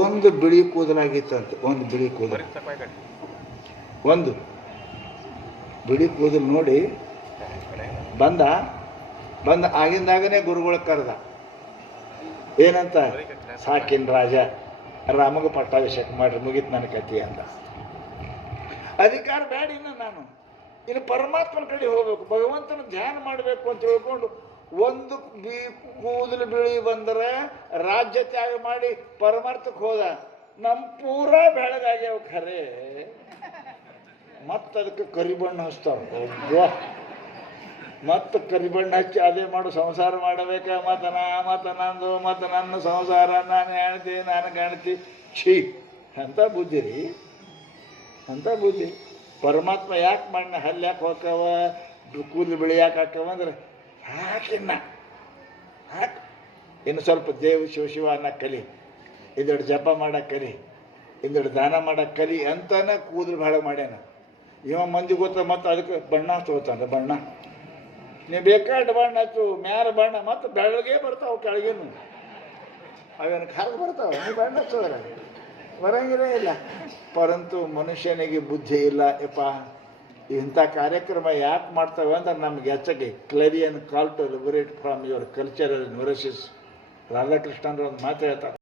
ಒಂದು ಬಿಳಿ ಕೂದಲಾಗಿತ್ತಂತೆ. ಒಂದು ಬಿಳಿ ಕೂದಲು, ಒಂದು ಬಿಳಿ ಕೂದಲು ನೋಡಿ ಬಂದ ಆಗಿಂದಾಗನೇ ಗುರುಗಳ ಕರೆದ. ಏನಂತ? ಸಾಕಿನ ರಾಜ ರಾಮಗ ಪಟ್ಟಾಭಿಷೇಕ ಮಾಡ್ರಿ, ಮುಗೀತು ನನ್ನ ಕಥೆ ಅಂದ. ಅಧಿಕಾರ ಬೇಡ ನಾನು ಇನ್ನು ಪರಮಾತ್ಮನ ಕಡೆ ಹೋಗ್ಬೇಕು, ಭಗವಂತನ ಧ್ಯಾನ ಮಾಡಬೇಕು ಅಂತ ಹೇಳ್ಕೊಂಡು ಒಂದು ಕೂದಲು ಬಿಳಿ ಬಂದರೆ ರಾಜ್ಯ ತ್ಯಾಗ ಮಾಡಿ ಪರಮಾರ್ಥಕ್ಕೆ ಹೋದ. ನಮ್ಮ ಪೂರ ಬೆಳಗಾಗ್ಯಾವ ಖರೆ, ಮತ್ತೆ ಅದಕ್ಕೆ ಕರಿಬಣ್ಣ ಹಚ್ತಾವ. ಮತ್ತೆ ಕರಿಬಣ್ಣ ಹಚ್ಚಿ ಅದೇ ಮಾಡು, ಸಂಸಾರ ಮಾಡಬೇಕ. ಮತ್ತು ನನ್ನ ಸಂಸಾರ, ನಾನು ಹೆಣ್ತಿ, ನಾನು ಗಣತಿ. ಛೀ, ಅಂತ ಬುದ್ಧಿ ರೀ, ಅಂತ ಬುದ್ಧಿ. ಪರಮಾತ್ಮ ಯಾಕೆ ಮಣ್ಣು ಹಲ್ಲಿ ಯಾಕೆ ಹೋಗ್ತಾವ, ಕೂದಲು ಬಿಳಿ ಯಾಕೆ ಹಾಕವ ಅಂದ್ರೆ ಹಾಕಿನ್ನ ಹಾಕಿ ಇನ್ನು ಸ್ವಲ್ಪ ಶಿವ ಅನ್ನಕ್ಕೆ ಕಲಿ, ಇದೆರಡು ಜಪ ಮಾಡಕ್ಕೆ ಕಲಿ, ಇದೆರಡು ದಾನ ಮಾಡಕ್ಕೆ ಕಲಿ ಅಂತಾನೆ ಕೂದಲು ಭಾಳ ಮಾಡ್ಯಾನ. ಇವ ಮಂದಿ ಗೊತ್ತ, ಮತ್ತು ಅದಕ್ಕೆ ಬಣ್ಣ ಹಚ್ಚೋತಾನೆ. ಬಣ್ಣ ನೀವು ಬೇಕಾದ ಬಣ್ಣ ಹಚ್ಚು, ಮ್ಯಾಲ ಬಣ್ಣ, ಮತ್ತು ಬೆಳಗ್ಗೆ ಬರ್ತಾವೆ, ಕೆಳಗೇನು ಅವೇನು ಖಾರ ಬರ್ತಾವೆ. ನೀವು ಬಣ್ಣ ಹಚ್ಚೋದ್ರ ಬರಂಗಿರೇ ಇಲ್ಲ. ಪರಂತು ಮನುಷ್ಯನಿಗೆ ಬುದ್ಧಿ ಇಲ್ಲ. ಯಪ್ಪ, ಇಂಥ ಕಾರ್ಯಕ್ರಮ ಯಾಕೆ ಮಾಡ್ತವೆ ಅಂದ್ರೆ ನಮ್ಗೆ ಹೆಚ್ಚಾಗಿ clarion call to liberate from your cultural neurosis. ರಾಧಾಕೃಷ್ಣನ್ರು ಒಂದು ಮಾತು ಹೇಳ್ತಾರೆ.